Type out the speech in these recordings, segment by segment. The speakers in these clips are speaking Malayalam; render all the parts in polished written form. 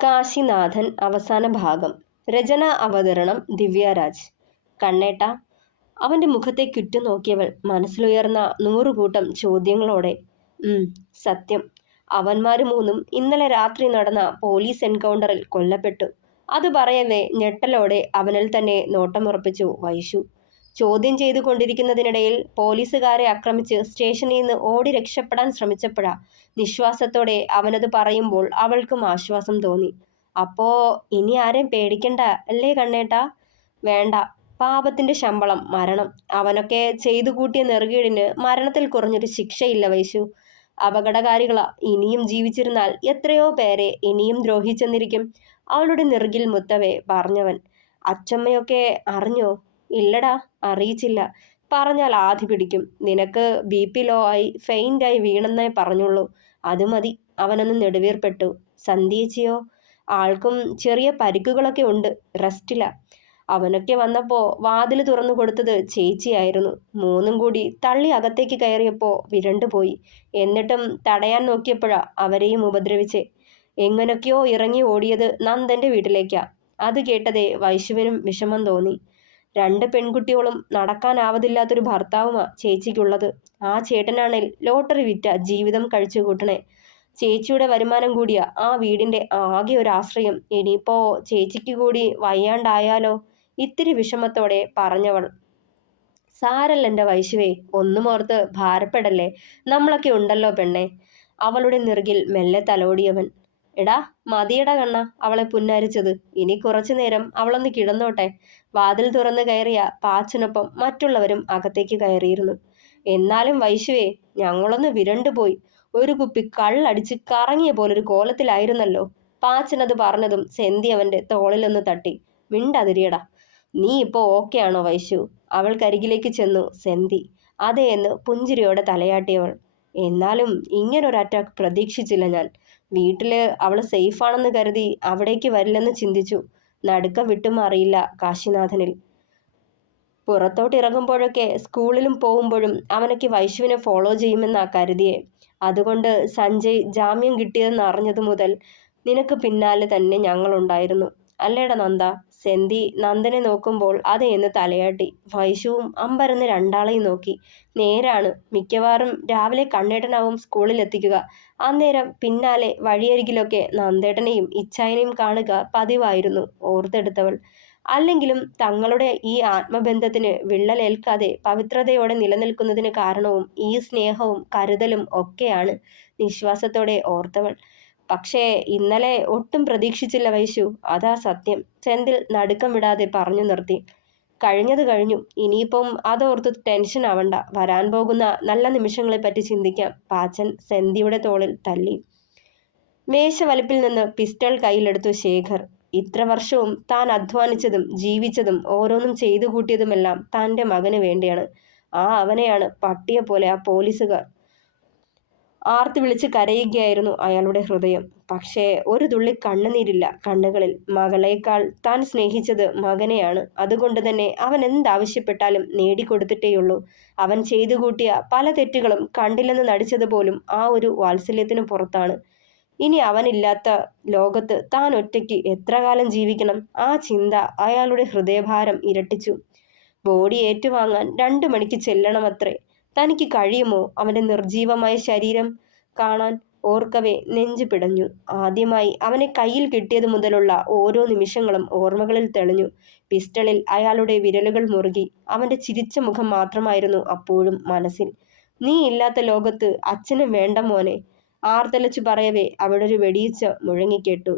കാശിനാഥൻ അവസാന ഭാഗം. രചന അവതരണം ദിവ്യരാജ്. കണ്ണേട്ട. അവൻ്റെ മുഖത്തേക്ക് ഉറ്റുനോക്കിയവൾ മനസ്സിലുയർന്ന 100 കൂട്ടം ചോദ്യങ്ങളോടെ. സത്യം. അവന്മാര് മൂന്നും ഇന്നലെ രാത്രി നടന്ന പോലീസ് എൻകൗണ്ടറിൽ കൊല്ലപ്പെട്ടു. അത് പറയവേ ഞെട്ടലോടെ അവനിൽ തന്നെ നോട്ടമുറപ്പിച്ചു വൈശു. ചോദ്യം ചെയ്തുകൊണ്ടിരിക്കുന്നതിനിടയിൽ പോലീസുകാരെ ആക്രമിച്ച് സ്റ്റേഷനിൽ നിന്ന് ഓടി രക്ഷപ്പെടാൻ ശ്രമിച്ചപ്പോഴാ നിശ്വാസത്തോടെ അവനത് പറയുമ്പോൾ അവൾക്കും ആശ്വാസം തോന്നി. അപ്പോ ഇനി ആരെയും പേടിക്കണ്ട അല്ലേ കണ്ണേട്ടാ? വേണ്ട. പാപത്തിന്റെ ശമ്പളം മരണം. അവനൊക്കെ ചെയ്തു കൂട്ടിയ നെറുകീടിന് മരണത്തിൽ കുറഞ്ഞൊരു ശിക്ഷയില്ല വൈശു. അപകടകാരികളാ. ഇനിയും ജീവിച്ചിരുന്നാൽ എത്രയോ പേരെ ഇനിയും ദ്രോഹിച്ചെന്നിരിക്കും. അവളുടെ നെറുകിൽ മുത്തവേ പറഞ്ഞവൻ. അച്ചമ്മയൊക്കെ അറിഞ്ഞോ? ഇല്ലടാ, അറിയിച്ചില്ല. പറഞ്ഞാൽ ആധി പിടിക്കും. നിനക്ക് BP ലോ ആയി ഫെയിൻ്റായി വീണെന്നേ പറഞ്ഞുള്ളൂ. അത് മതി. അവനൊന്ന് നെടുവീർപ്പെട്ടു. സന്ധ്യേച്ചിയോ? ആൾക്കും ചെറിയ പരിക്കുകളൊക്കെ ഉണ്ട്. റെസ്റ്റില. അവനൊക്കെ വന്നപ്പോൾ വാതിൽ തുറന്നു കൊടുത്തത് ചേച്ചിയായിരുന്നു. മൂന്നും കൂടി തള്ളി അകത്തേക്ക് കയറിയപ്പോൾ വിരണ്ടുപോയി. എന്നിട്ടും തടയാൻ നോക്കിയപ്പോഴാ അവരെയും ഉപദ്രവിച്ചേ. എങ്ങനൊക്കെയോ ഇറങ്ങി ഓടിയത് നന്ദൻ്റെ വീട്ടിലേക്കാ. അത് കേട്ടതേ വൈശുവിനും വിഷമം തോന്നി. 2 പെൺകുട്ടികളും നടക്കാനാവതില്ലാത്തൊരു ഭർത്താവുമാ ചേച്ചിക്കുള്ളത്. ആ ചേട്ടനാണേൽ ലോട്ടറി വിറ്റ ജീവിതം കഴിച്ചു കൂട്ടണേ. ചേച്ചിയുടെ വരുമാനം കൂടിയ ആ വീടിൻ്റെ ആകെ ഒരു ആശ്രയം. ഇനിയിപ്പോ ചേച്ചിക്ക് കൂടി വയ്യാണ്ടായാലോ? ഇത്തിരി വിഷമത്തോടെ പറഞ്ഞവൾ. സാരല്ലെൻ്റെ വൈശുവേ, ഒന്നും ഓർത്ത് ഭാരപ്പെടല്ലേ. നമ്മളൊക്കെ ഉണ്ടല്ലോ പെണ്ണെ. അവളുടെ നെറുകിൽ മെല്ലെ തലോടിയവൻ. എടാ മതിയട കണ്ണ അവളെ പുന്നാരിച്ചത്. ഇനി കുറച്ചു നേരം അവളൊന്ന് കിടന്നോട്ടെ. വാതിൽ തുറന്ന് കയറിയ പാച്ചനൊപ്പം മറ്റുള്ളവരും അകത്തേക്ക് കയറിയിരുന്നു. എന്നാലും വൈശുവേ, ഞങ്ങളൊന്ന് വിരണ്ടുപോയി. ഒരു കുപ്പി കള്ളടിച്ച് കറങ്ങിയ പോലൊരു കോലത്തിലായിരുന്നല്ലോ. പാച്ചനത് പറഞ്ഞതും സെന്തി അവൻ്റെ തോളിലൊന്ന് തട്ടി. മിണ്ടാതിരിയടാ. നീ ഇപ്പോൾ ഓക്കെ ആണോ വൈശു? അവൾക്കരികിലേക്ക് ചെന്നു സെന്തി. അതെ എന്ന് പുഞ്ചിരിയോടെ തലയാട്ടിയവൾ. എന്നാലും ഇങ്ങനൊരു അറ്റാക്ക് പ്രതീക്ഷിച്ചില്ല ഞാൻ. വീട്ടില് അവൾ സേഫാണെന്ന് കരുതി അവിടേക്ക് വരില്ലെന്ന് ചിന്തിച്ചു. നടുക്കം വിട്ടുമാറിയില്ല കാശിനാഥനിൽ. പുറത്തോട്ടിറങ്ങുമ്പോഴൊക്കെ സ്കൂളിലും പോകുമ്പോഴും അവനൊക്കെ വൈശുവിനെ ഫോളോ ചെയ്യുമെന്നാ കരുതിയേ. അതുകൊണ്ട് സഞ്ജയ് ജാമ്യം കിട്ടിയതെന്ന് അറിഞ്ഞതു മുതൽ നിനക്ക് പിന്നാലെ തന്നെ ഞങ്ങളുണ്ടായിരുന്നു. അല്ലേടാ നന്ദ? സെന്തി നന്ദനെ നോക്കുമ്പോൾ അതേ എന്ന് തലയാട്ടി. വൈശുവും അമ്പരന്ന് രണ്ടാളെയും നോക്കി. നേരാണ്. മിക്കവാറും രാവിലെ കണ്ണേട്ടനാവും സ്കൂളിലെത്തിക്കുക. അന്നേരം പിന്നാലെ വഴിയരികിലൊക്കെ നന്ദേട്ടനെയും ഇച്ചായനെയും കാണുക പതിവായിരുന്നു ഓർത്തെടുത്തവൾ. അല്ലെങ്കിലും തങ്ങളുടെ ഈ ആത്മബന്ധത്തിന് വിള്ളലേൽക്കാതെ പവിത്രതയോടെ നിലനിൽക്കുന്നതിന് കാരണവും ഈ സ്നേഹവും കരുതലും ഒക്കെയാണ് നിശ്വാസത്തോടെ ഓർത്തവൾ. പക്ഷേ ഇന്നലെ ഒട്ടും പ്രതീക്ഷിച്ചില്ല വൈശു. അതാ സത്യം. സെന്തിൽ നടുക്കം വിടാതെ പറഞ്ഞു നിർത്തി. കഴിഞ്ഞത് കഴിഞ്ഞു. ഇനിയിപ്പം അതോർത്ത് ടെൻഷൻ ആവണ്ട. വരാൻ പോകുന്ന നല്ല നിമിഷങ്ങളെപ്പറ്റി ചിന്തിക്കാം. പാച്ചൻ സെന്തിയുടെ തോളിൽ തല്ലി. മേശവലിപ്പിൽ നിന്ന് പിസ്റ്റൾ കയ്യിലെടുത്തു ശേഖർ. ഇത്ര വർഷവും താൻ അധ്വാനിച്ചതും ജീവിച്ചതും ഓരോന്നും ചെയ്തു കൂട്ടിയതുമെല്ലാം തൻ്റെ മകന് വേണ്ടിയാണ്. അവനെയാണ് പട്ടിയെ പോലെ ആ പോലീസുകാർ ആർത്ത് വിളിച്ച് കരയുകയായിരുന്നു അയാളുടെ ഹൃദയം. പക്ഷേ ഒരു തുള്ളി കണ്ണുനീരില്ല കണ്ണുകളിൽ. മകളേക്കാൾ താൻ സ്നേഹിച്ചത് മകനെയാണ്. അതുകൊണ്ട് തന്നെ അവൻ എന്താവശ്യപ്പെട്ടാലും നേടിക്കൊടുത്തിട്ടേയുള്ളൂ. അവൻ ചെയ്തു കൂട്ടിയ പല തെറ്റുകളും കണ്ടില്ലെന്ന് നടിച്ചതുപോലും ആ ഒരു വാത്സല്യത്തിന് പുറത്താണ്. ഇനി അവനില്ലാത്ത ലോകത്ത് താൻ ഒറ്റയ്ക്ക് എത്ര കാലം ജീവിക്കണം? ആ ചിന്ത അയാളുടെ ഹൃദയഭാരം ഇരട്ടിച്ചു. ബോഡി ഏറ്റുവാങ്ങാൻ 2 മണിക്ക് ചെല്ലണമത്രേ. തനിക്ക് കഴിയുമോ അവൻ്റെ നിർജീവമായ ശരീരം കാണാൻ? ഓർക്കവേ നെഞ്ചു പിടഞ്ഞു. ആദ്യമായി അവനെ കയ്യിൽ കിട്ടിയത് മുതലുള്ള ഓരോ നിമിഷങ്ങളും ഓർമ്മകളിൽ തെളിഞ്ഞു. പിസ്റ്റളിൽ അയാളുടെ വിരലുകൾ മുറുകി. അവൻ്റെ ചിരിച്ച മുഖം മാത്രമായിരുന്നു അപ്പോഴും മനസ്സിൽ. നീ ഇല്ലാത്ത ലോകത്ത് അച്ഛനും വേണ്ട മോനെ. ആർത്തലച്ചു പറയവേ അവിടെ ഒരു വെടിയിച്ച മുഴങ്ങിക്കേട്ടു.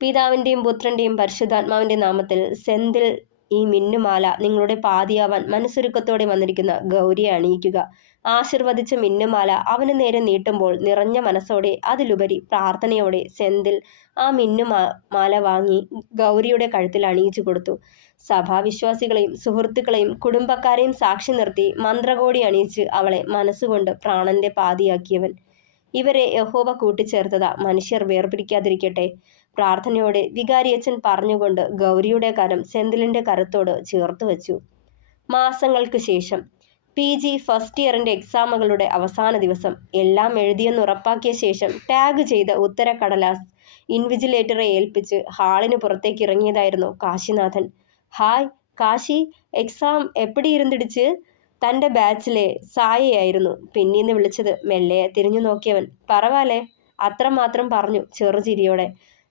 പിതാവിൻ്റെയും പുത്രൻ്റെയും പരിശുദ്ധാത്മാവിൻ്റെ നാമത്തിൽ സെന്തിൽ ഈ മിന്നുമാല നിങ്ങളുടെ പാതിയാവാൻ മനസ്സൊരുക്കത്തോടെ വന്നിരിക്കുന്ന ഗൗരിയെ അണിയിക്കുക. ആശീർവദിച്ച മിന്നുമാല അവന് നേരെ നീട്ടുമ്പോൾ നിറഞ്ഞ മനസ്സോടെ അതിലുപരി പ്രാർത്ഥനയോടെ സെന്തിൽ ആ മാല വാങ്ങി ഗൗരിയുടെ കഴുത്തിൽ അണിയിച്ചു കൊടുത്തു. സഭാവിശ്വാസികളെയും സുഹൃത്തുക്കളെയും കുടുംബക്കാരെയും സാക്ഷി നിർത്തി മന്ത്രകോടി അണിയിച്ച് അവളെ മനസ്സുകൊണ്ട് പ്രാണന്റെ പാതിയാക്കിയവൻ. ഇവരെ യഹോവ കൂട്ടിച്ചേർത്തതാ, മനുഷ്യർ വേർപിരിക്കാതിരിക്കട്ടെ. പ്രാർത്ഥനയോടെ വികാരിയച്ഛൻ പറഞ്ഞുകൊണ്ട് ഗൗരിയുടെ കരം സെന്തിലിൻ്റെ കരത്തോട് ചേർത്ത് വച്ചു. മാസങ്ങൾക്ക് ശേഷം PG ഫസ്റ്റ് ഇയറിൻ്റെ എക്സാമുകളുടെ അവസാന ദിവസം എല്ലാം എഴുതിയെന്ന് ഉറപ്പാക്കിയ ശേഷം ടാഗ് ചെയ്ത ഉത്തരക്കടലാസ് ഇൻവിജിലേറ്ററെ ഏൽപ്പിച്ച് ഹാളിന് പുറത്തേക്ക് ഇറങ്ങിയതായിരുന്നു കാശിനാഥൻ. ഹായ് കാശി, എക്സാം എപ്പിടി ഇരുന്നിടിച്ച്? തൻ്റെ ബാച്ചിലെ സായയായിരുന്നു പിന്നീന്ന് വിളിച്ചത്. മെല്ലെ തിരിഞ്ഞു നോക്കിയവൻ. പറവാലേ, അത്രമാത്രം പറഞ്ഞു ചെറുചിരിയോടെ.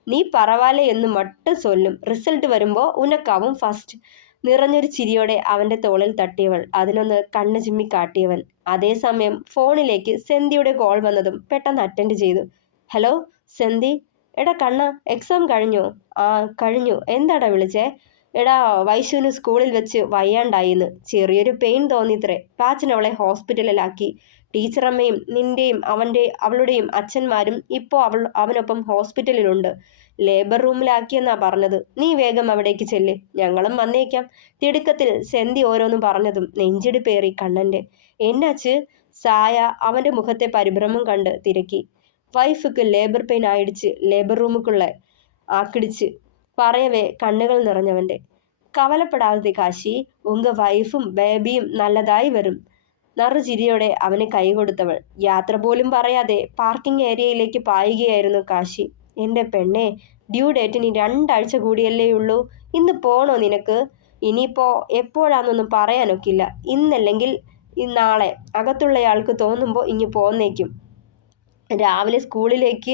നീ പറവാലേ എന്ന് മട്ടും സൊല്ലും, റിസൾട്ട് വരുമ്പോ ഉനക്കാവും ഫസ്റ്റ്. നിറഞ്ഞൊരു ചിരിയോടെ അവൻ്റെ തോളിൽ തട്ടിയവൾ. അതിനൊന്ന് കണ്ണു ചിമ്മി കാട്ടിയവൻ. അതേസമയം ഫോണിലേക്ക് സെന്തിയുടെ കോൾ വന്നതും പെട്ടെന്ന് അറ്റൻഡ് ചെയ്തു. ഹലോ സെന്തി. എടാ കണ്ണ, എക്സാം കഴിഞ്ഞോ? ആ കഴിഞ്ഞു. എന്താടാ വിളിച്ചേ? എടാ വൈശുവിന് സ്കൂളിൽ വെച്ച് വയ്യാണ്ടായിന്ന്. ചെറിയൊരു പെയിൻ തോന്നിത്രേ. പാച്ചൻ അവളെ ഹോസ്പിറ്റലിലാക്കി. ടീച്ചറമ്മയും നിന്റെയും അവളുടെയും അച്ഛന്മാരും ഇപ്പോൾ അവനൊപ്പം ഹോസ്പിറ്റലിലുണ്ട്. ലേബർ റൂമിലാക്കിയെന്നാ പറഞ്ഞത്. നീ വേഗം അവിടേക്ക് ചെല്ല്, ഞങ്ങളും വന്നേക്കാം. തിടുക്കത്തിൽ സെന്തി ഓരോന്നും പറഞ്ഞതും നെഞ്ചിടിപ്പേറി കണ്ണൻ്റെ. എന്നാച്ച്? സായ അവൻ്റെ മുഖത്തെ പരിഭ്രമം കണ്ട് തിരക്കി. വൈഫുക്ക് ലേബർ പെയിൻ ആയിടിച്ച് ലേബർ റൂമുക്കുള്ള ആക്കിടിച്ച് പറയവേ കണ്ണുകൾ നിറഞ്ഞവൻ്റെ. കവലപ്പെടാതെ കാശി, ഉങ്ക വൈഫും ബേബിയും നല്ലതായി വരും. നറുചിരിയോടെ അവന് കൈകൊടുത്തവൾ. യാത്ര പോലും പറയാതെ പാർക്കിംഗ് ഏരിയയിലേക്ക് പായുകയായിരുന്നു കാശി. എൻ്റെ പെണ്ണെ, ഡ്യൂ ഡേറ്റിന് 2 ആഴ്ച കൂടിയല്ലേയുള്ളൂ. ഇന്ന് പോണോ നിനക്ക്? ഇനിയിപ്പോ എപ്പോഴാന്നൊന്നും പറയാനൊക്കില്ല. ഇന്നല്ലെങ്കിൽ നാളെ. അകത്തുള്ളയാൾക്ക് തോന്നുമ്പോൾ ഇങ്ങ് പോന്നേക്കും. രാവിലെ സ്കൂളിലേക്ക്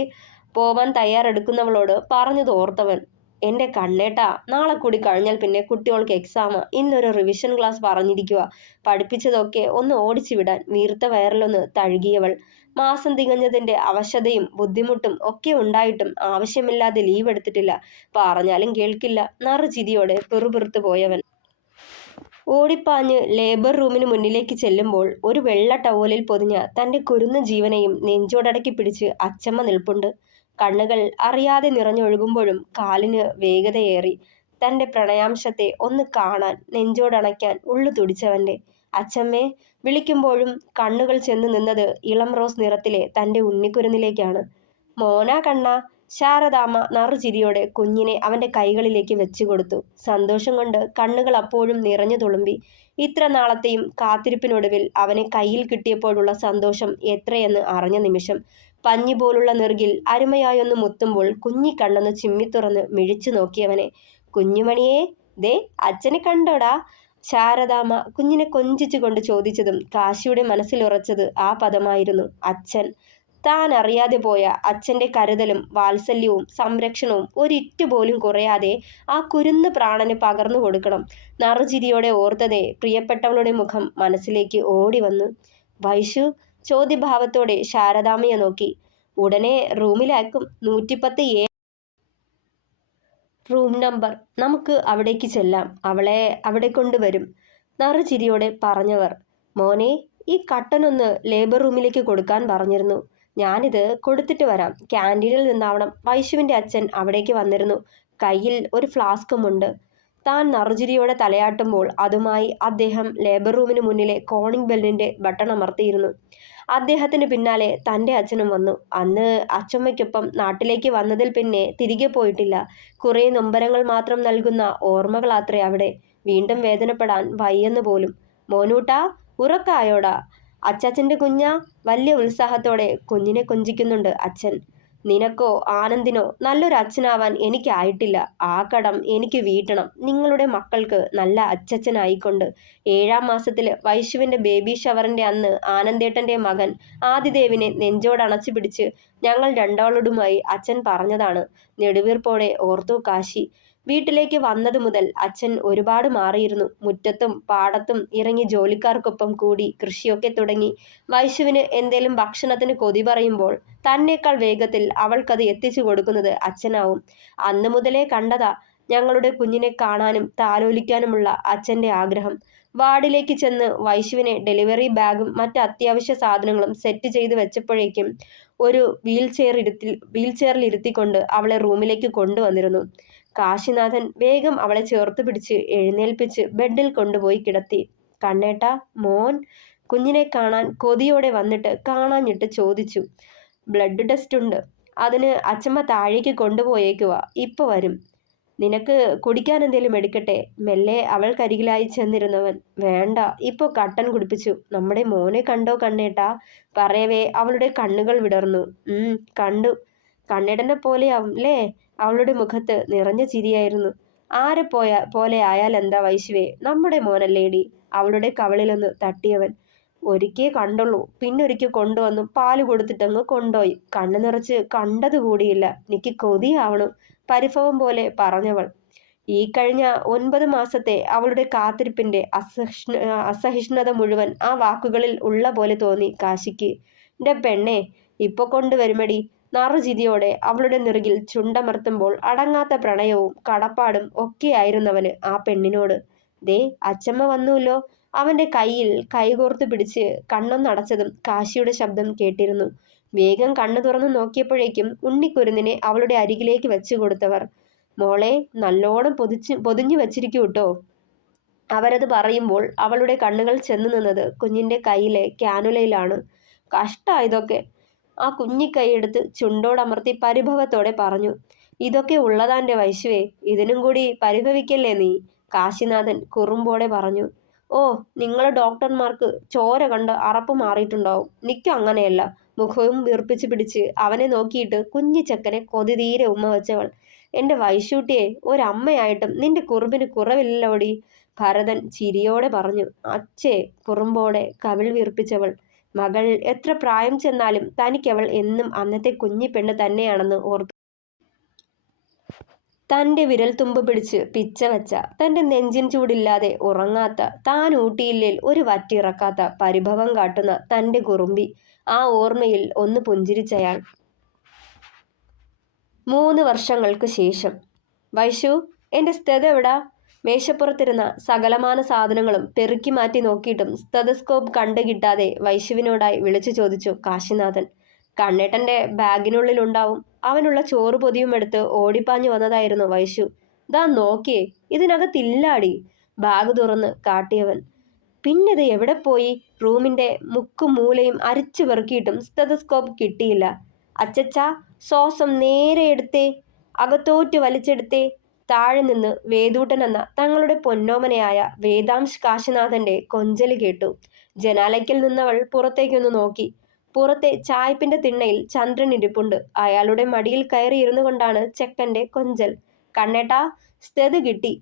പോവാൻ തയ്യാറെടുക്കുന്നവളോട് പറഞ്ഞത് ഓർത്തവൻ. എൻ്റെ കണ്ണേട്ടാ, നാളെ കൂടി കഴിഞ്ഞാൽ പിന്നെ കുട്ടികൾക്ക് എക്സാമാ. ഇന്നൊരു റിവിഷൻ ക്ലാസ് പറഞ്ഞിരിക്കുക. പഠിപ്പിച്ചതൊക്കെ ഒന്ന് ഓടിച്ചു വിടാൻ. വീർത്ത വയറിലൊന്ന് തഴുകിയവൾ. മാസം തികഞ്ഞതിൻ്റെ അവശതയും ബുദ്ധിമുട്ടും ഒക്കെ ഉണ്ടായിട്ടും ആവശ്യമില്ലാതെ ലീവ് എടുത്തിട്ടില്ല. പറഞ്ഞാലും കേൾക്കില്ല. നറുചിരിയോടെ പിറുപിറുത്തു പോയവൻ ഓടിപ്പാഞ്ഞ് ലേബർ റൂമിന് മുന്നിലേക്ക് ചെല്ലുമ്പോൾ ഒരു വെള്ള ടവലിൽ പൊതിഞ്ഞ തൻ്റെ കുരുന്ന ജീവനെയും നെഞ്ചോടടക്കി പിടിച്ച് അച്ചമ്മ നിൽപ്പുണ്ട്. കണ്ണുകൾ അറിയാതെ നിറഞ്ഞൊഴുകുമ്പോഴും കാലിന് വേഗതയേറി. തൻ്റെ പ്രണയാംശത്തെ ഒന്ന് കാണാൻ, നെഞ്ചോടണയ്ക്കാൻ ഉള്ളു തുടിച്ചവൻ്റെ. അച്ചമ്മേ വിളിക്കുമ്പോഴും കണ്ണുകൾ ചെന്ന് നിന്നത് ഇളം റോസ് നിറത്തിലെ തൻ്റെ ഉണ്ണിക്കുരുന്നിലേക്കാണ്. മോനാ കണ്ണ. ശാരദാമ്മ നറുചിരിയോടെ കുഞ്ഞിനെ അവൻ്റെ കൈകളിലേക്ക് വെച്ചു കൊടുത്തു. സന്തോഷം കൊണ്ട് കണ്ണുകൾ അപ്പോഴും നിറഞ്ഞു തുളുമ്പി. ഇത്ര നാളത്തെയും കാത്തിരിപ്പിനൊടുവിൽ അവനെ കയ്യിൽ കിട്ടിയപ്പോഴുള്ള സന്തോഷം എത്രയെന്ന് അറിഞ്ഞ നിമിഷം. പഞ്ഞി പോലുള്ള നെറുകിൽ അരുമയായൊന്ന് മുത്തുമ്പോൾ കുഞ്ഞിക്കണ്ണൊന്ന് ചിമ്മിത്തുറന്ന് മിഴിച്ചു നോക്കിയവനെ. കുഞ്ഞുമണിയേ, ദേ അച്ഛനെ കണ്ടോടാ? ശാരദാമ്മ കുഞ്ഞിനെ കൊഞ്ചിച്ചു കൊണ്ട് ചോദിച്ചതും കാശിയുടെ മനസ്സിലുറച്ചത് ആ പദമായിരുന്നു, അച്ഛൻ. താൻ അറിയാതെ പോയ അച്ഛൻ്റെ കരുതലും വാത്സല്യവും സംരക്ഷണവും ഒരിറ്റു പോലും കുറയാതെ ആ കുരുന്ന് പ്രാണന് പകർന്നു കൊടുക്കണം. നറുചിരിയോടെ ഓർത്തതേ പ്രിയപ്പെട്ടവളുടെ മുഖം മനസ്സിലേക്ക് ഓടി വന്നു. വൈശു ചോദ്യഭാവത്തോടെ ശാരദാമ്മയെ നോക്കി. ഉടനെ റൂമിലാക്കും. 110A room number. നമുക്ക് അവിടേക്ക് ചെല്ലാം. അവളെ അവിടെ കൊണ്ടുവരും. നറുചിരിയോടെ പറഞ്ഞവർ. മോനെ, ഈ കട്ടനൊന്ന് ലേബർ റൂമിലേക്ക് കൊടുക്കാൻ പറഞ്ഞിരുന്നു. ഞാനിത് കൊടുത്തിട്ട് വരാം. ക്യാൻറ്റീനിൽ നിന്നാവണം. വൈശുവിൻ്റെ അച്ഛൻ അവിടേക്ക് വന്നിരുന്നു. കയ്യിൽ ഒരു ഫ്ലാസ്കുമുണ്ട്. താൻ നറുചിരിയോടെ തലയാട്ടുമ്പോൾ അതുമായി അദ്ദേഹം ലേബർ റൂമിന് മുന്നിലെ കോളിംഗ് ബെല്ലിൻ്റെ ബട്ടൺ അമർത്തിയിരുന്നു. അദ്ദേഹത്തിന് പിന്നാലെ തൻ്റെ അച്ഛനും വന്നു. അന്ന് അച്ചമ്മയ്ക്കൊപ്പം നാട്ടിലേക്ക് വന്നതിൽ പിന്നെ തിരികെ പോയിട്ടില്ല. കുറേ നൊമ്പരങ്ങൾ മാത്രം നൽകുന്ന ഓർമ്മകളാത്രേ അവിടെ. വീണ്ടും വേദനപ്പെടാൻ വയ്യെന്ന് പോലും. മോനൂട്ടാ, ഉറക്കായോടാ? അച്ചാച്ചൻ്റെ കുഞ്ഞാ? വലിയ ഉത്സാഹത്തോടെ കുഞ്ഞിനെ കൊഞ്ചിക്കുന്നുണ്ട് അച്ഛൻ. നിനക്കോ ആനന്ദിനോ നല്ലൊരു അച്ഛനാവാൻ എനിക്കായിട്ടില്ല. ആ കടം എനിക്ക് വീട്ടണം. നിങ്ങളുടെ മക്കൾക്ക് നല്ല അച്ചച്ചനായിക്കൊണ്ട്. 7-ാം മാസത്തിൽ വൈശുവിൻ്റെ ബേബി ഷവറിൻ്റെ അന്ന് ആനന്ദേട്ടൻ്റെ മകൻ ആദിദേവിനെ നെഞ്ചോടണച്ചു പിടിച്ച് ഞങ്ങൾ രണ്ടാളോടുമായി അച്ഛൻ പറഞ്ഞതാണ്. നെടുവീർപ്പോടെ ഓർത്തു കാശി. വീട്ടിലേക്ക് വന്നത് മുതൽ അച്ഛൻ ഒരുപാട് മാറിയിരുന്നു. മുറ്റത്തും പാടത്തും ഇറങ്ങി ജോലിക്കാർക്കൊപ്പം കൂടി കൃഷിയൊക്കെ തുടങ്ങി. വൈശുവിന് എന്തേലും ഭക്ഷണത്തിന് കൊതി പറയുമ്പോൾ തന്നേക്കാൾ വേഗത്തിൽ അവൾക്കത് എത്തിച്ചു കൊടുക്കുന്നത് അച്ഛനാവും. അന്ന് മുതലേ കണ്ടതാ ഞങ്ങളുടെ കുഞ്ഞിനെ കാണാനും താലോലിക്കാനുമുള്ള അച്ഛൻ്റെ ആഗ്രഹം. വാർഡിലേക്ക് ചെന്ന് വൈശുവിനെ ഡെലിവറി ബാഗും മറ്റ് അത്യാവശ്യ സാധനങ്ങളും സെറ്റ് ചെയ്ത് വെച്ചപ്പോഴേക്കും ഒരു വീൽചെയറിൽ ഇരുത്തിക്കൊണ്ട് അവളെ റൂമിലേക്ക് കൊണ്ടുവന്നിരുന്നു. കാശിനാഥൻ വേഗം അവളെ ചേർത്ത് പിടിച്ച് എഴുന്നേൽപ്പിച്ച് ബെഡിൽ കൊണ്ടുപോയി കിടത്തി. കണ്ണേട്ടാ, മോൻ? കുഞ്ഞിനെ കാണാൻ കൊതിയോടെ വന്നിട്ട് കാണാഞ്ഞിട്ട് ചോദിച്ചു. ബ്ലഡ് ടെസ്റ്റ് ഉണ്ട്. അതിന് അച്ചമ്മ താഴേക്ക് കൊണ്ടുപോയേക്കുക. ഇപ്പോൾ വരും. നിനക്ക് കുടിക്കാൻ എന്തേലും എടുക്കട്ടെ? മെല്ലെ അവൾക്കരികിലായി ചെന്നിരുന്നവൻ. വേണ്ട, ഇപ്പോൾ കട്ടൻ കുടിപ്പിച്ചു. നമ്മുടെ മോനെ കണ്ടോ കണ്ണേട്ടാ? പറയവേ അവളുടെ കണ്ണുകൾ വിടർന്നു. കണ്ടു. കണ്ണേടനെ പോലെയാവും അല്ലേ? അവളുടെ മുഖത്ത് നിറഞ്ഞ ചിരിയായിരുന്നു. ആരെ പോലെ ആയാൽ എന്താ വൈശുവേ, നമ്മുടെ മോനല്ലേടി? അവളുടെ കവളിലൊന്ന് തട്ടിയവൻ. ഒരിക്കേ കണ്ടുള്ളൂ, പിന്നൊരിക്കൽ കൊണ്ടുവന്നു പാല് കൊടുത്തിട്ടങ്ങ് കൊണ്ടുപോയി. കണ്ണു നിറച്ച് കണ്ടത് കൂടിയില്ല. എനിക്ക് കൊതിയാവണു, പരിഭവം പോലെ പറഞ്ഞവൾ. ഈ കഴിഞ്ഞ 9 മാസത്തെ അവളുടെ കാത്തിരിപ്പിന്റെ അസഹിഷ്ണുത മുഴുവൻ ആ വാക്കുകളിൽ ഉള്ള പോലെ തോന്നി കാശിക്ക്. എന്റെ പെണ്ണെ, ഇപ്പൊ കൊണ്ടുവരുമടി. നറുചിരിയോടെ അവളുടെ നെറുകിൽ ചുണ്ടമർത്തുമ്പോൾ അടങ്ങാത്ത പ്രണയവും കടപ്പാടും ഒക്കെയായിരുന്നവന് ആ പെണ്ണിനോട്. ദേ അച്ചമ്മ വന്നൂല്ലോ. അവന്റെ കയ്യിൽ കൈകോർത്തു പിടിച്ച് കണ്ണൊന്നടച്ചതും കാശിയുടെ ശബ്ദം കേട്ടിരുന്നു. വേഗം കണ്ണു തുറന്നു നോക്കിയപ്പോഴേക്കും ഉണ്ണിക്കുരുന്നിനെ അവളുടെ അരികിലേക്ക് വെച്ചു കൊടുത്തവർ. മോളെ, നല്ലോണം പൊതിഞ്ഞു വച്ചിരിക്കൂ കേട്ടോ. അവരത് പറയുമ്പോൾ അവളുടെ കണ്ണുകൾ ചെന്നു നിന്നത് കുഞ്ഞിന്റെ കയ്യിലെ ക്യാനുലയിലാണ്. കഷ്ടാ ഇതൊക്കെ. ആ കുഞ്ഞിക്കൈയെടുത്ത് ചുണ്ടോടമർത്തി പരിഭവത്തോടെ പറഞ്ഞു. ഇതൊക്കെ ഉള്ളതാന്റെ വൈശുവേ, ഇതിനും കൂടി പരിഭവിക്കല്ലേ നീ? കാശിനാഥൻ കുറുമ്പോടെ പറഞ്ഞു. ഓ, നിങ്ങൾ ഡോക്ടർമാർക്ക് ചോര കണ്ട് അറപ്പ് മാറിയിട്ടുണ്ടാവും. നിക്കും അങ്ങനെയല്ല. മുഖവും വീർപ്പിച്ചു പിടിച്ച് അവനെ നോക്കിയിട്ട് കുഞ്ഞി ചെക്കനെ കൊതി തീരെ ഉമ്മ വെച്ചവൾ. എന്റെ വൈശൂട്ടിയെ, ഒരമ്മയായിട്ടും നിന്റെ കുറുമ്പിന് കുറവില്ലല്ലോടി. ഭരതൻ ചിരിയോടെ പറഞ്ഞു. അച്ഛേ, കുറുമ്പോടെ കവിൾ വീർപ്പിച്ചവൾ. മകൾ എത്ര പ്രായം ചെന്നാലും തനിക്കവൾ എന്നും അന്നത്തെ കുഞ്ഞി പെണ്ണ് തന്നെയാണെന്ന് ഓർത്തു. തൻ്റെ വിരൽത്തുമ്പ് പിടിച്ച് പിച്ച വെച്ച, തൻ്റെ നെഞ്ചിൻ ചൂടില്ലാതെ ഉറങ്ങാത്ത, താൻ ഊട്ടിയില്ലേൽ ഒരു വറ്റിറക്കാത്ത പരിഭവം കാട്ടുന്ന തൻ്റെ കുറുമ്പി. ആ ഓർമ്മയിൽ ഒന്ന് പുഞ്ചിരിച്ചയാൾ. 3 വർഷങ്ങൾക്ക് ശേഷം. വൈശു, എൻ്റെ സ്ഥിതി എവിടാ? മേശപ്പുറത്തിരുന്ന സകലമാന സാധനങ്ങളും പെറുക്കി മാറ്റി നോക്കിയിട്ടും സ്റ്റെതസ്കോപ്പ് കണ്ടു കിട്ടാതെ വൈശുവിനോടായി വിളിച്ചു ചോദിച്ചു കാശിനാഥൻ. കണ്ണേട്ടൻ്റെ ബാഗിനുള്ളിലുണ്ടാവും. അവനുള്ള ചോറ് പൊതിയും എടുത്ത് ഓടിപ്പാഞ്ഞു വന്നതായിരുന്നു വൈശു. ദാ നോക്കിയേ, ഇതിനകത്തില്ലാടി. ബാഗ് തുറന്ന് കാട്ടിയവൻ. പിന്നിത് എവിടെ പോയി? റൂമിന്റെ മുക്കും മൂലയും അരിച്ചു പെറുക്കിയിട്ടും സ്റ്റെതസ്കോപ്പ് കിട്ടിയില്ല. അച്ചച്ചാ, ശ്വാസം നേരെ എടുത്തേ, അകത്തോറ്റ് വലിച്ചെടുത്തേ. താഴെ നിന്ന് വേദൂട്ടൻ എന്ന തങ്ങളുടെ പൊന്നോമനയായ വേദാംശ് കാശിനാഥന്റെ കൊഞ്ചല് കേട്ടു. ജനാലയ്ക്കൽ നിന്നവൾ പുറത്തേക്കൊന്ന് നോക്കി. പുറത്തെ ചായ്പിന്റെ തിണ്ണയിൽ ചന്ദ്രൻ ഇരിപ്പുണ്ട്. അയാളുടെ മടിയിൽ കയറിയിരുന്നു കൊണ്ടാണ് ചെക്കന്റെ കൊഞ്ചൽ. കണ്ണേട്ടാ, സ്ഥിതി കിട്ടി.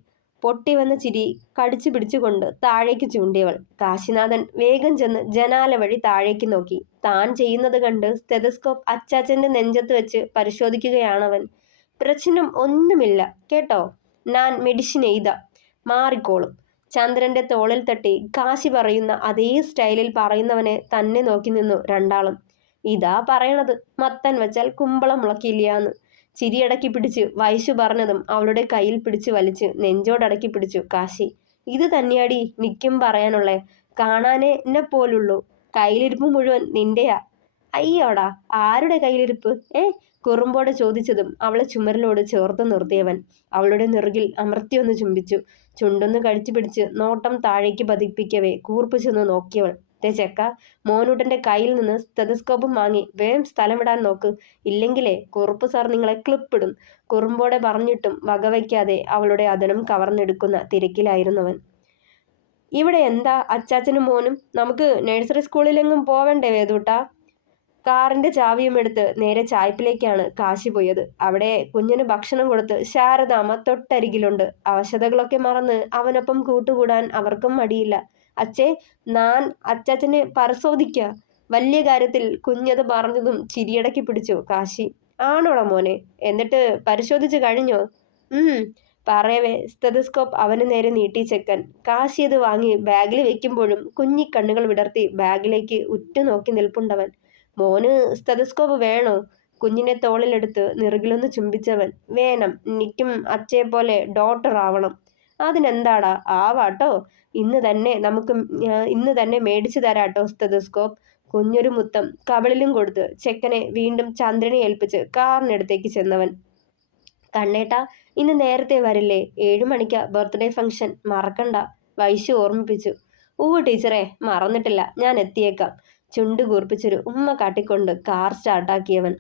പൊട്ടിവന്ന ചിരി കടിച്ചു പിടിച്ചുകൊണ്ട് താഴേക്ക് ചൂണ്ടിയവൾ. കാശിനാഥൻ വേഗം ചെന്ന് ജനാല വഴി താഴേക്ക് നോക്കി. താൻ ചെയ്യുന്നത് കണ്ട് സ്റ്റെതസ്കോപ്പ് അച്ചാച്ചന്റെ നെഞ്ചത്ത് വെച്ച് പരിശോധിക്കുകയാണവൻ. പ്രശ്നം ഒന്നുമില്ല കേട്ടോ, ഞാൻ മെഡിസിൻ എഴുതാം, മാറിക്കോളും. ചന്ദ്രന്റെ തോളിൽ തട്ടി കാശി പറയുന്ന അതേ സ്റ്റൈലിൽ പറയുന്നവനെ തന്നെ നോക്കി നിന്നു രണ്ടാളും. ഇതാ പറയണത്, മത്തൻ വെച്ചാൽ കുമ്പളം മുളക്കില്ലാന്ന്. ചിരിയടക്കി പിടിച്ച് വൈശു പറഞ്ഞതും അവളുടെ കയ്യിൽ പിടിച്ച് വലിച്ച് നെഞ്ചോടടക്കി പിടിച്ചു കാശി. ഇത് തന്നെയാടി നിക്കും പറയാനുള്ളേ. കാണാനേ എന്നെ പോലുള്ളൂ, കയ്യിലിരിപ്പ് മുഴുവൻ നിന്റെയാ. അയ്യോടാ, ആരുടെ കയ്യിലിരിപ്പ്? കുറുമ്പോടെ ചോദിച്ചതും അവളെ ചുമരിലോട് ചേർത്ത് നിർത്തിയവൻ അവളുടെ നെറുകിൽ അമർത്തിയൊന്ന് ചുംബിച്ചു. ചുണ്ടൊന്ന് കഴിച്ചു പിടിച്ച് നോട്ടം താഴേക്ക് പതിപ്പിക്കവേ കൂർപ്പ് ചെന്ന് നോക്കിയവൾ. ദേ ചെക്ക, മോനൂട്ടന്റെ കയ്യിൽ നിന്ന് സ്റ്റെതസ്കോപ്പും വാങ്ങി വേഗം സ്ഥലം വിടാൻ നോക്ക്. ഇല്ലെങ്കിലേ കുറുപ്പ് സാർ നിങ്ങളെ ക്ലിപ്പിടും. കുറുമ്പോടെ പറഞ്ഞിട്ടും വകവയ്ക്കാതെ അവളുടെ അതനം കവർന്നെടുക്കുന്ന തിരക്കിലായിരുന്നവൻ. ഇവിടെ എന്താ അച്ചാച്ചനും മോനും? നമുക്ക് നഴ്സറി സ്കൂളിലെങ്ങും പോവണ്ടേ വേദൂട്ടാ? കാറിന്റെ ചാവിയും എടുത്ത് നേരെ ചായ്പിലേക്കാണ് കാശി പോയത്. അവിടെ കുഞ്ഞിന് ഭക്ഷണം കൊടുത്ത് ശാരദാമ്മ തൊട്ടരികിലുണ്ട്. അവശതകളൊക്കെ മറന്ന് അവനൊപ്പം കൂട്ടുകൂടാൻ അവർക്കും മടിയില്ല. അച്ഛേ, ഞാൻ അച്ചാച്ചനെ പരിശോധിക്ക. വലിയ കാര്യത്തിൽ കുഞ്ഞത് പറഞ്ഞതും ചിരിയടക്കി പിടിച്ചു കാശി. ആണോടാ മോനെ? എന്നിട്ട് പരിശോധിച്ചു കഴിഞ്ഞോ? പറയവേ സ്റ്റെതസ്കോപ്പ് അവന് നേരെ നീട്ടി ചെക്കൻ. കാശി അത് വാങ്ങി ബാഗിൽ വെക്കുമ്പോഴും കുഞ്ഞിക്കണ്ണുകൾ വിടർത്തി ബാഗിലേക്ക് ഉറ്റുനോക്കി നിൽപ്പുണ്ടവൻ. മോന് സ്റ്റെതസ്കോപ്പ് വേണോ? കുഞ്ഞിനെ തോളിലെടുത്ത് നെറുകിലൊന്ന് ചുംബിച്ചവൻ. വേണം, എനിക്കും അച്ഛയെ പോലെ ഡോക്ടർ ആവണം. അതിനെന്താടാ, ആവാട്ടോ. ഇന്ന് തന്നെ മേടിച്ചു തരാട്ടോ സ്റ്റെതസ്കോപ്പ്. കുഞ്ഞൊരു മുത്തം കവിളിലും കൊടുത്ത് ചെക്കനെ വീണ്ടും ചന്ദ്രനെ ഏൽപ്പിച്ച് കാറിനടുത്തേക്ക് ചെന്നവൻ. കണ്ണേട്ടാ, ഇന്ന് നേരത്തെ വരില്ലേ? 7 മണിക്കാ ബർത്ത്ഡേ ഫംഗ്ഷൻ, മറക്കണ്ട, വൈശു ഓർമ്മിപ്പിച്ചു. ടീച്ചറെ, മറന്നിട്ടില്ല, ഞാൻ എത്തിയേക്കാം. ചുണ്ട് കൂർപ്പിച്ചൊരു ഉമ്മ കാട്ടിക്കൊണ്ട് കാർ സ്റ്റാർട്ടാക്കിയവൻ.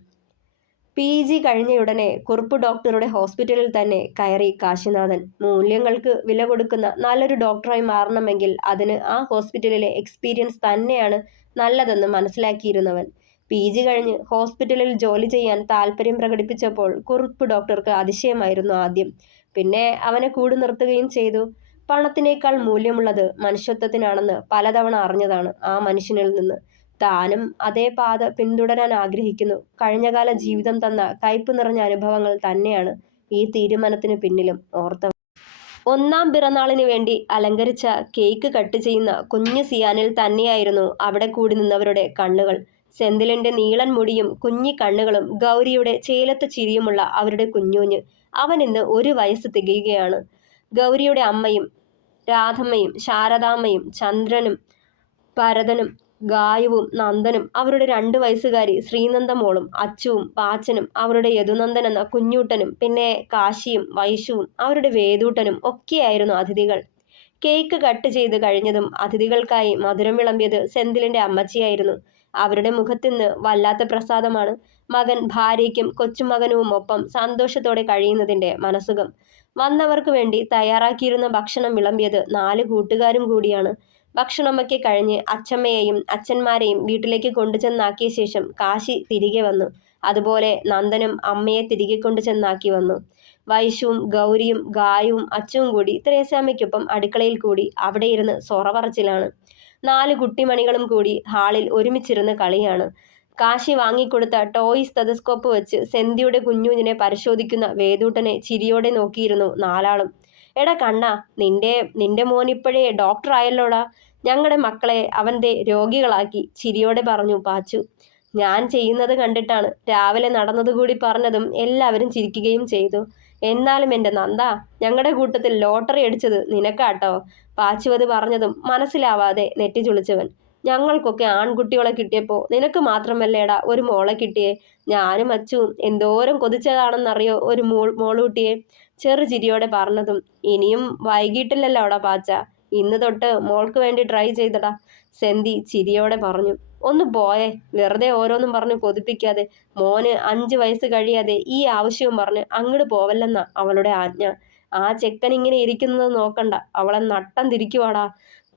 PG കഴിഞ്ഞയുടനെ കുറുപ്പ് ഡോക്ടറുടെ ഹോസ്പിറ്റലിൽ തന്നെ കയറി കാശിനാഥൻ. മൂല്യങ്ങൾക്ക് വില കൊടുക്കുന്ന നല്ലൊരു ഡോക്ടറായി മാറണമെങ്കിൽ അതിന് ആ ഹോസ്പിറ്റലിലെ എക്സ്പീരിയൻസ് തന്നെയാണ് നല്ലതെന്ന് മനസ്സിലാക്കിയിരുന്നവൻ. PG കഴിഞ്ഞ് ഹോസ്പിറ്റലിൽ ജോലി ചെയ്യാൻ താല്പര്യം പ്രകടിപ്പിച്ചപ്പോൾ കുറുപ്പ് ഡോക്ടർക്ക് അതിശയമായിരുന്നു ആദ്യം. പിന്നെ അവനെ കൂടെ നിർത്തുകയും ചെയ്തു. പണത്തിനേക്കാൾ മൂല്യമുള്ളത് മനുഷ്യത്വത്തിനാണെന്ന് പലതവണ അറിഞ്ഞതാണ് ആ മനുഷ്യനിൽ നിന്ന്. താനും അതേ പാത പിന്തുടരാൻ ആഗ്രഹിക്കുന്നു. കഴിഞ്ഞകാല ജീവിതം തന്ന കയ്പ് നിറഞ്ഞ അനുഭവങ്ങൾ തന്നെയാണ് ഈ തീരുമാനത്തിന് പിന്നിലും. ഓർത്തവൻ ഒന്നാം പിറന്നാളിന് വേണ്ടി അലങ്കരിച്ച കേക്ക് കട്ട് ചെയ്യുന്ന കുഞ്ഞു സിയാനിൽ തന്നെയായിരുന്നു അവിടെ കൂടി നിന്നവരുടെ കണ്ണുകൾ. സെന്തിലിന്റെ നീളൻ മുടിയും കുഞ്ഞി കണ്ണുകളും ഗൗരിയുടെ ചേലത്ത് ചിരിയുമുള്ള അവരുടെ കുഞ്ഞൂഞ്ഞ്. അവൻ ഇന്ന് 1 വയസ്സ് തികയുകയാണ്. ഗൗരിയുടെ അമ്മയും രാധമ്മയും ശാരദാമ്മയും ചന്ദ്രനും ഭരതനും ഗായുവും നന്ദനും അവരുടെ 2 വയസ്സുകാരി ശ്രീനന്ദമോളും അച്ചുവും പാച്ചനും അവരുടെ യദുനന്ദൻ എന്ന കുഞ്ഞൂട്ടനും പിന്നെ കാശിയും വൈശുവും അവരുടെ വേദൂട്ടനും ഒക്കെയായിരുന്നു അതിഥികൾ. കേക്ക് കട്ട് ചെയ്ത് കഴിഞ്ഞതും അതിഥികൾക്കായി മധുരം വിളമ്പിയത് സെന്തിലിന്റെ അമ്മച്ചിയായിരുന്നു. അവരുടെ മുഖത്തിന്ന് വല്ലാത്ത പ്രസാദമാണ്. മകൻ ഭാര്യയ്ക്കും കൊച്ചുമകനുവും ഒപ്പം സന്തോഷത്തോടെ കഴിയുന്നതിന്റെ മനസുഖം. വന്നവർക്ക് വേണ്ടി തയ്യാറാക്കിയിരുന്ന ഭക്ഷണം വിളമ്പിയത് 4 കൂട്ടുകാരും കൂടിയാണ്. ഭക്ഷണമൊക്കെ കഴിഞ്ഞ് അച്ചമ്മയെയും അച്ഛന്മാരെയും വീട്ടിലേക്ക് കൊണ്ടുചെന്നാക്കിയ ശേഷം കാശി തിരികെ വന്നു. അതുപോലെ നന്ദനും അമ്മയെ തിരികെ കൊണ്ടുചെന്നാക്കി വന്നു. വൈശുവും ഗൗരിയും ഗായുവും അച്ചുവും കൂടി ത്രേസ്യാമ്മയ്ക്കൊപ്പം അടുക്കളയിൽ കൂടി അവിടെ ഇരുന്ന് സൊറ പറച്ചിലാണ്. 4 കുട്ടിമണികളും കൂടി ഹാളിൽ ഒരുമിച്ചിരുന്ന് കളിയാണ്. കാശി വാങ്ങിക്കൊടുത്ത ടോയ് സ്റ്റെതസ്കോപ്പ് വെച്ച് സെന്തിയുടെ കുഞ്ഞുഞ്ഞിനെ പരിശോധിക്കുന്ന വേദൂട്ടനെ ചിരിയോടെ നോക്കിയിരുന്നു 4 ആളും. എടാ കണ്ണാ, നിന്റെ മോനിപ്പോഴേ ഡോക്ടർ ആയല്ലോടാ. ഞങ്ങളുടെ മക്കളെ അവന്റെ രോഗികളാക്കി, ചിരിയോടെ പറഞ്ഞു പാച്ചു. ഞാൻ ചെയ്യുന്നത് കണ്ടിട്ടാണ്. രാവിലെ നടന്നതുകൂടി പറഞ്ഞതും എല്ലാവരും ചിരിക്കുകയും ചെയ്തു. എന്നാലും എൻ്റെ നന്ദാ, ഞങ്ങളുടെ കൂട്ടത്തിൽ ലോട്ടറി അടിച്ചത് നിനക്കാട്ടോ. പാച്ചുവത് പറഞ്ഞതും മനസ്സിലാവാതെ നെറ്റി ചുളിച്ചവൻ. ഞങ്ങൾക്കൊക്കെ ആൺകുട്ടികളെ കിട്ടിയപ്പോൾ നിനക്ക് മാത്രമല്ലേടാ ഒരു മോളെ കിട്ടിയേ. ഞാനും അച്ചുവും എന്തോരം കൊതിച്ചതാണെന്നറിയോ ഒരു മോളൂട്ടിയെ. ചെറുചിരിയോടെ പറഞ്ഞതും ഇനിയും വൈകിട്ടില്ലല്ലോടാ പാച്ച. ഇന്ന് തൊട്ട് മോൾക്ക് വേണ്ടി ട്രൈ ചെയ്തടാ, സെന്തി ചിരിയോടെ പറഞ്ഞു. ഒന്ന് പോയെ, വെറുതെ ഓരോന്നും പറഞ്ഞ് കൊതിപ്പിക്കാതെ. മോന് 5 വയസ്സ് കഴിയാതെ ഈ ആവശ്യവും പറഞ്ഞ് അങ്ങോട്ട് പോവല്ലെന്നാ അവളുടെ ആജ്ഞ. ആ ചെക്കൻ ഇങ്ങനെ ഇരിക്കുന്നത് നോക്കണ്ട, അവളെ നട്ടം തിരിക്കുവാടാ.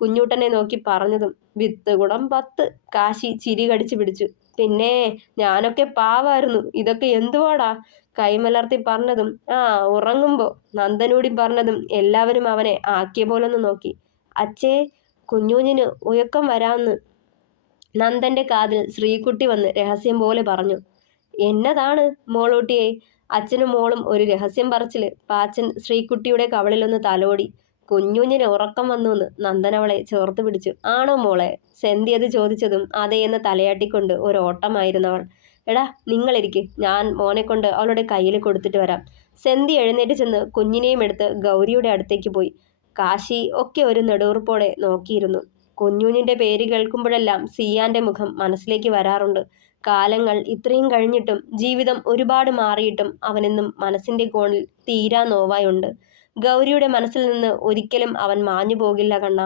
കുഞ്ഞൂട്ടനെ നോക്കി പറഞ്ഞതും വിത്ത് ഗുണം 10. കാശി ചിരി കടിച്ചു പിടിച്ചു. പിന്നെ ഞാനൊക്കെ പാവായിരുന്നു, ഇതൊക്കെ എന്തുവാടാ. കൈമലർത്തി പറഞ്ഞതും ഉറങ്ങുമ്പോ. നന്ദനൂടി പറഞ്ഞതും എല്ലാവരും അവനെ ആക്കിയ പോലൊന്ന് നോക്കി. അച്ഛേ, കുഞ്ഞൂഞ്ഞിന് ഉയക്കം വരാന്ന് നന്ദന്റെ കാതിൽ ശ്രീകുട്ടി വന്ന് രഹസ്യം പോലെ പറഞ്ഞു. എന്നതാണ് മോളൂട്ടിയെ? അച്ഛനും മോളും ഒരു രഹസ്യം പറച്ചില്. പാച്ചൻ ശ്രീകുട്ടിയുടെ കവളിലൊന്ന് തലോടി. കുഞ്ഞൂഞ്ഞിന് ഉറക്കം വന്നുവെന്ന് നന്ദൻ അവളെ ചേർത്ത് പിടിച്ചു. ആണോ മോളെ? സെന്തി അത് ചോദിച്ചതും അതേയെന്ന് തലയാട്ടിക്കൊണ്ട് ഒരോട്ടമായിരുന്നവൾ. എടാ നിങ്ങളിരിക്ക്, ഞാൻ മോനെ കൊണ്ട് അവളുടെ കയ്യിൽ കൊടുത്തിട്ട് വരാം. സെന്തി എഴുന്നേറ്റ് ചെന്ന് കുഞ്ഞിനെയും എടുത്ത് ഗൗരിയുടെ അടുത്തേക്ക് പോയി. കാശി ഒക്കെ ഒരു നെടുവീർപ്പോടെ നോക്കിയിരുന്നു. കുഞ്ഞൂഞ്ഞിന്റെ പേര് കേൾക്കുമ്പോഴെല്ലാം സിയാന്റെ മുഖം മനസ്സിലേക്ക് വരാറുണ്ട്. കാലങ്ങൾ ഇത്രയും കഴിഞ്ഞിട്ടും ജീവിതം ഒരുപാട് മാറിയിട്ടും അവനെന്നും മനസ്സിന്റെ കോണിൽ തീരാ നോവായുണ്ട്. ഗൗരിയുടെ മനസ്സിൽ നിന്ന് ഒരിക്കലും അവൻ മാഞ്ഞു പോകില്ല കണ്ണ.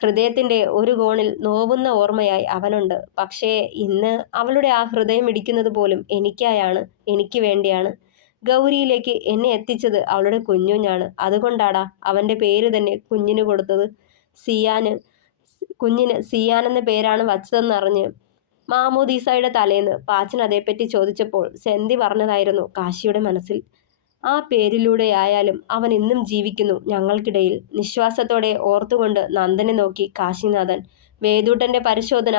ഹൃദയത്തിന്റെ ഒരു കോണിൽ നോവുന്ന ഓർമ്മയായി അവനുണ്ട്. പക്ഷേ ഇന്ന് അവളുടെ ആ ഹൃദയം ഇടിക്കുന്നത് പോലും എനിക്കായാണ്, എനിക്ക് വേണ്ടിയാണ്. ഗൗരിയിലേക്ക് എന്നെ എത്തിച്ചത് അവളുടെ കുഞ്ഞുഞ്ഞാണ്. അതുകൊണ്ടാടാ അവന്റെ പേര് തന്നെ കുഞ്ഞിന് കൊടുത്തത്. കുഞ്ഞിന് സിയാൻ എന്ന പേരാണ് വച്ചതെന്നറിഞ്ഞ് മാമോദീസായുടെ തലേന്ന് പാച്ചൻ അതേപ്പറ്റി ചോദിച്ചപ്പോൾ സെന്തി പറഞ്ഞതായിരുന്നു കാശിയുടെ മനസ്സിൽ. ആ പേരിലൂടെയായാലും അവൻ ഇന്നും ജീവിക്കുന്നു ഞങ്ങൾക്കിടയിൽ. നിശ്വാസത്തോടെ ഓർത്തുകൊണ്ട് നന്ദനെ നോക്കി കാശിനാഥൻ. വേദൂട്ടന്റെ പരിശോധന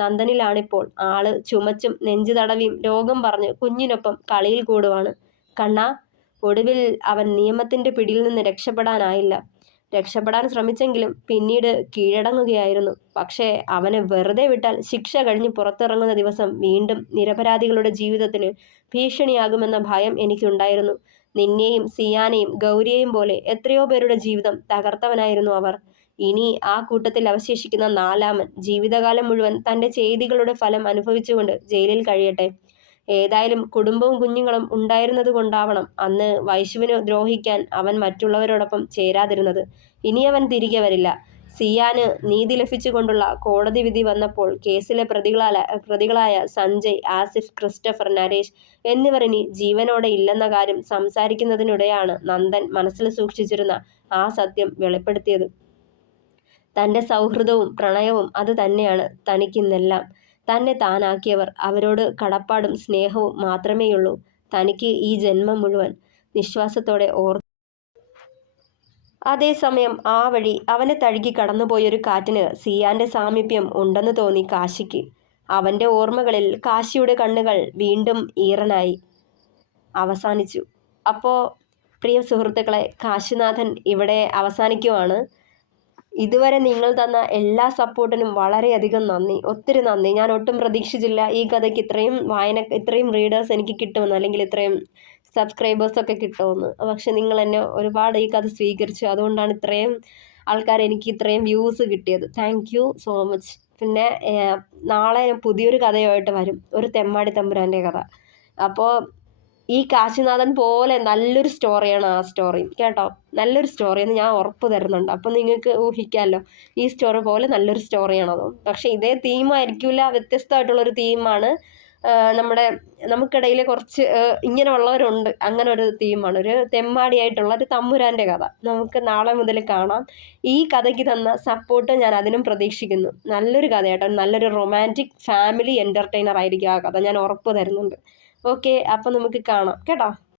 നന്ദനിലാണിപ്പോൾ. ആള് ചുമച്ചും നെഞ്ചു തടവിയും രോഗം പറഞ്ഞ് കുഞ്ഞിനൊപ്പം കളിയിൽ കൂടുവാണ്. കണ്ണാ, ഒടുവിൽ അവൻ നിയമത്തിന്റെ പിടിയിൽ നിന്ന് രക്ഷപ്പെടാൻ ശ്രമിച്ചെങ്കിലും പിന്നീട് കീഴടങ്ങുകയായിരുന്നു. പക്ഷേ അവനെ വെറുതെ വിട്ടാൽ ശിക്ഷ കഴിഞ്ഞ് പുറത്തിറങ്ങുന്ന ദിവസം വീണ്ടും നിരപരാധികളുടെ ജീവിതത്തിന് ഭീഷണിയാകുമെന്ന ഭയം എനിക്കുണ്ടായിരുന്നു. നിന്നെയും സിയാനെയും ഗൗരിയെയും പോലെ എത്രയോ പേരുടെ ജീവിതം തകർത്തവനായിരുന്നു അവർ. ഇനി ആ കൂട്ടത്തിൽ അവശേഷിക്കുന്ന 4-മൻ ജീവിതകാലം മുഴുവൻ തൻ്റെ ചെയ്തികളുടെ ഫലം അനുഭവിച്ചുകൊണ്ട് ജയിലിൽ കഴിയട്ടെ. ഏതായാലും കുടുംബവും കുഞ്ഞുങ്ങളും ഉണ്ടായിരുന്നത് കൊണ്ടാവണം അന്ന് വൈശുവിനെ ദ്രോഹിക്കാൻ അവൻ മറ്റുള്ളവരോടൊപ്പം ചേരാതിരുന്നത്. ഇനി അവൻ തിരികെ വരില്ല. സിയാന് നീതി ലഭിച്ചുകൊണ്ടുള്ള കോടതി വിധി വന്നപ്പോൾ കേസിലെ പ്രതികളായ സഞ്ജയ്, ആസിഫ്, ക്രിസ്റ്റഫർ, നരേഷ് എന്നിവർ ഇനി ജീവനോടെ ഇല്ലെന്ന കാര്യം സംസാരിക്കുന്നതിനിടെയാണ് നന്ദൻ മനസ്സിൽ സൂക്ഷിച്ചിരുന്ന ആ സത്യം വെളിപ്പെടുത്തിയത്. തൻ്റെ സൗഹൃദവും പ്രണയവും അത് തന്നെയാണ് തനിക്കിന്നെല്ലാം. തന്നെ താനാക്കിയവർ, അവരോട് കടപ്പാടും സ്നേഹവും മാത്രമേയുള്ളൂ തനിക്ക് ഈ ജന്മം മുഴുവൻ. നിശ്വാസത്തോടെ അതേസമയം ആ വഴി അവനെ തഴുകി കടന്നുപോയൊരു കാറ്റിന് സിയാന്റെ സാമീപ്യം ഉണ്ടെന്ന് തോന്നി കാശിക്ക്. അവന്റെ ഓർമ്മകളിൽ കാശിയുടെ കണ്ണുകൾ വീണ്ടും ഈറനായി. അവസാനിച്ചു. അപ്പോൾ പ്രിയ സുഹൃത്തുക്കളെ, കാശിനാഥൻ ഇവിടെ അവസാനിക്കുവാണ്. ഇതുവരെ നിങ്ങൾ തന്ന എല്ലാ സപ്പോർട്ടിനും വളരെയധികം നന്ദി, ഒത്തിരി നന്ദി. ഞാൻ ഒട്ടും പ്രതീക്ഷിച്ചില്ല ഈ കഥയ്ക്ക് ഇത്രയും റീഡേഴ്സ് എനിക്ക് കിട്ടുമെന്ന്, അല്ലെങ്കിൽ ഇത്രയും സബ്സ്ക്രൈബേഴ്സൊക്കെ കിട്ടുമെന്ന്. പക്ഷെ നിങ്ങൾ എന്നെ ഒരുപാട് ഈ കഥ സ്വീകരിച്ചു. അതുകൊണ്ടാണ് ഇത്രയും ആൾക്കാർ എനിക്ക് ഇത്രയും വ്യൂസ് കിട്ടിയത്. Thank you so much. പിന്നെ നാളെ പുതിയൊരു കഥയുമായിട്ട് വരും, ഒരു തെമ്മാടി തമ്പുരാൻ്റെ കഥ. അപ്പോൾ ഈ കാശിനാഥൻ പോലെ നല്ലൊരു സ്റ്റോറിയാണ് ആ സ്റ്റോറി, കേട്ടോ. നല്ലൊരു സ്റ്റോറിയെന്ന് ഞാൻ ഉറപ്പ് തരുന്നുണ്ട്. അപ്പം നിങ്ങൾക്ക് ഊഹിക്കാമല്ലോ ഈ സ്റ്റോറി പോലെ നല്ലൊരു സ്റ്റോറിയാണത്. പക്ഷേ ഇതേ തീമായിരിക്കില്ല, വ്യത്യസ്തമായിട്ടുള്ളൊരു തീമാണ്. നമുക്കിടയിൽ കുറച്ച് ഇങ്ങനെയുള്ളവരുണ്ട്. അങ്ങനെ ഒരു തീമാണ്, ഒരു തെമ്മാടിയായിട്ടുള്ള ഒരു തമ്പുരാൻ്റെ കഥ. നമുക്ക് നാളെ മുതൽ കാണാം. ഈ കഥയ്ക്ക് തന്ന സപ്പോർട്ട് ഞാൻ അതിനും പ്രതീക്ഷിക്കുന്നു. നല്ലൊരു കഥയാട്ടോ, നല്ലൊരു റൊമാൻറ്റിക് ഫാമിലി എൻ്റർടൈനർ ആയിരിക്കും ആ കഥ, ഞാൻ ഉറപ്പ് തരുന്നുണ്ട്. ഓക്കെ, അപ്പം നമുക്ക് കാണാം, കേട്ടോ.